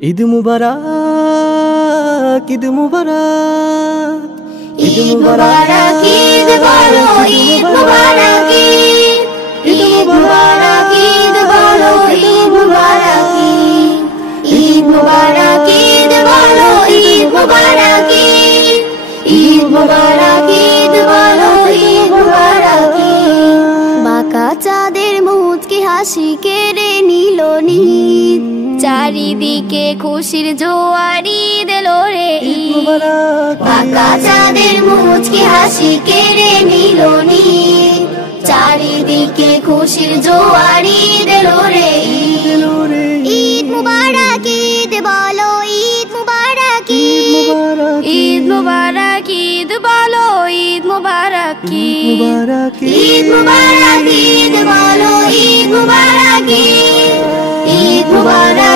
ঈদ মুবারক, ঈদ মুবারক, ঈদ মুবারক, ঈদ বলো ঈদ মুবারক, ঈদ মুবারক, ঈদ বলো ঈদ মুবারক, ঈদ মুবারক, ঈদ বলো ঈদ মুবারক, ঈদ মুবারক, ঈদ বলো ঈদ মুবারক। বাঁকা চাঁদের মুচকি হাসি কেড়ে নিল নীদ, চারিদিকে খুশির জোয়ারি দিল রে ঈদ। বাঁকা চাঁদের মুচকি হাসি কেড়ে নিল নীদ, চারিদিকে খুশির জোয়ারি দিল রে ঈদ। ঈদ মুবারক, ঈদ বলো ঈদ মুবারক, ঈদ মুবারক, ঈদ বলো ঈদ মুবারক, ঈদ মুবারক, ঈদ বলো ঈদ মুবারক, ঈদ মুবারক।